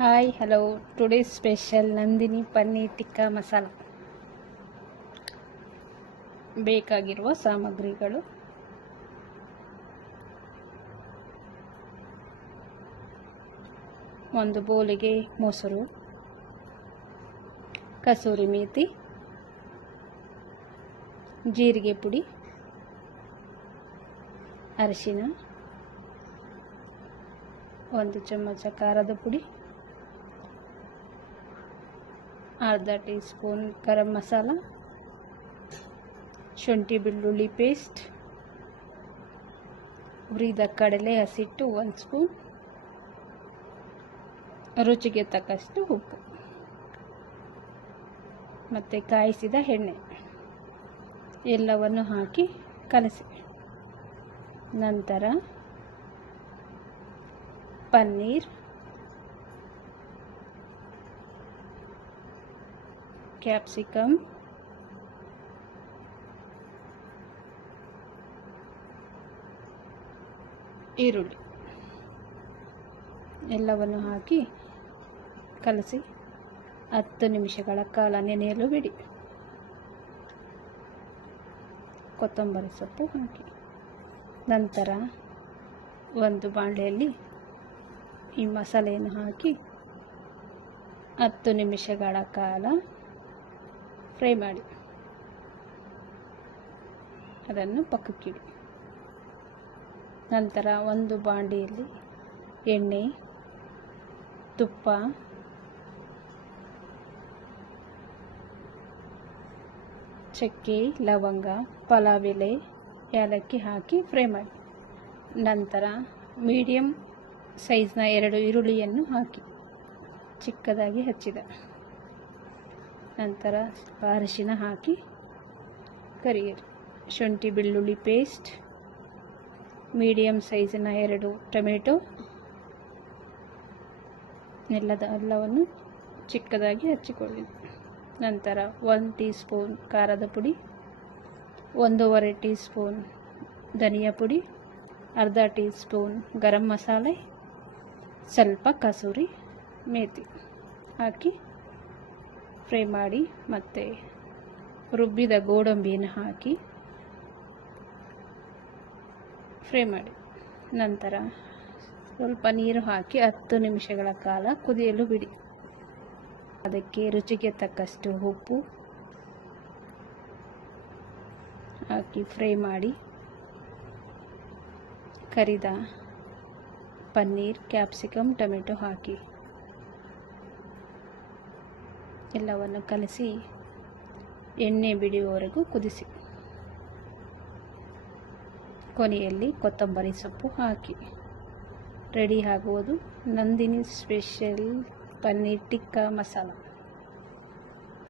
Hi hello, today special Nandini paneer tikka masala. ಬೇಕಾಗಿರುವ ಸಾಮಗ್ರಿಗಳು: ಒಂದು ಬೌಲಿಗೆ ಮೊಸರು, ಕಸೂರಿ ಮೇಥಿ, ಜೀರಿಗೆ ಪುಡಿ, ಅರಿಶಿನ, ಒಂದು ಚಮಚ ಖಾರದ ಪುಡಿ, ಅರ್ಧ ಟೀ ಸ್ಪೂನ್ ಗರಂ ಮಸಾಲ, ಶುಂಠಿ ಬೆಳ್ಳುಳ್ಳಿ ಪೇಸ್ಟ್, ಹುರಿದ ಕಡಲೆ ಹಸಿಟ್ಟು 1 ಸ್ಪೂನ್, ರುಚಿಗೆ ತಕ್ಕಷ್ಟು ಉಪ್ಪು ಮತ್ತು ಕಾಯಿಸಿದ ಎಣ್ಣೆ ಎಲ್ಲವನ್ನು ಹಾಕಿ ಕಲಸಿ. ನಂತರ ಪನ್ನೀರ್, ಕ್ಯಾಪ್ಸಿಕಮ್, ಈರುಳ್ಳಿ ಎಲ್ಲವನ್ನು ಹಾಕಿ ಕಲಸಿ 10 ನಿಮಿಷಗಳ ಕಾಲ ನೆನೆಯಲು ಬಿಡಿ. ಕೊತ್ತಂಬರಿ ಸೊಪ್ಪು ಹಾಕಿ. ನಂತರ ಒಂದು ಬಾಣಲೆಯಲ್ಲಿ ಈ ಮಸಾಲೆಯನ್ನು ಹಾಕಿ 10 ನಿಮಿಷಗಳ ಕಾಲ ಫ್ರೈ ಮಾಡಿ ಅದನ್ನು ಪಕ್ಕಕ್ಕಿಡಿ. ನಂತರ ಒಂದು ಬಾಂಡಿಯಲ್ಲಿ ಎಣ್ಣೆ, ತುಪ್ಪ, ಚಕ್ಕೆ, ಲವಂಗ, ಪಲಾವ್ ಎಲೆ, ಏಲಕ್ಕಿ ಹಾಕಿ ಫ್ರೈ ಮಾಡಿ. ನಂತರ ಮೀಡಿಯಮ್ ಸೈಜ್ನ 2 ಈರುಳ್ಳಿಯನ್ನು ಹಾಕಿ ಚಿಕ್ಕದಾಗಿ ಹೆಚ್ಚಿದ ನಂತರ ಅರಿಶಿನ ಹಾಕಿ ಕರಿಯಿರಿ. ಶುಂಠಿ ಬೆಳ್ಳುಳ್ಳಿ ಪೇಸ್ಟ್, ಮೀಡಿಯಮ್ ಸೈಜಿನ 2 ಟೊಮೆಟೊ ಎಲ್ಲವನ್ನು ಚಿಕ್ಕದಾಗಿ ಹಚ್ಚಿಕೊಳ್ಳಿ. ನಂತರ 1 ಟೀ ಸ್ಪೂನ್ ಖಾರದ ಪುಡಿ, 1.5 ಟೀ ಸ್ಪೂನ್ ಧನಿಯಾ ಪುಡಿ, ಅರ್ಧ ಟೀ ಸ್ಪೂನ್ ಗರಂ ಮಸಾಲೆ, ಸ್ವಲ್ಪ ಕಸೂರಿ ಮೇಥಿ ಹಾಕಿ ಫ್ರೈ ಮಾಡಿ. ಮತ್ತು ರುಬ್ಬಿದ ಗೋಡಂಬಿಯನ್ನು ಹಾಕಿ ಫ್ರೈ ಮಾಡಿ. ನಂತರ ಸ್ವಲ್ಪ ನೀರು ಹಾಕಿ 10 ನಿಮಿಷಗಳ ಕಾಲ ಕುದಿಯಲು ಬಿಡಿ. ಅದಕ್ಕೆ ರುಚಿಗೆ ತಕ್ಕಷ್ಟು ಉಪ್ಪು ಹಾಕಿ ಫ್ರೈ ಮಾಡಿ. ಕರಿದ ಪನ್ನೀರ್, ಕ್ಯಾಪ್ಸಿಕಮ್, ಟೊಮೆಟೊ ಹಾಕಿ ಎಲ್ಲವನ್ನು ಕಲಸಿ ಎಣ್ಣೆ ಬಿಡುವವರೆಗೂ ಕುದಿಸಿ. ಕೊನೆಯಲ್ಲಿ ಕೊತ್ತಂಬರಿ ಸೊಪ್ಪು ಹಾಕಿ ರೆಡಿ ಆಗುವುದು ನಂದಿನಿ ಸ್ಪೆಷಲ್ ಪನ್ನೀರ್ ಟಿಕ್ಕಾ ಮಸಾಲ.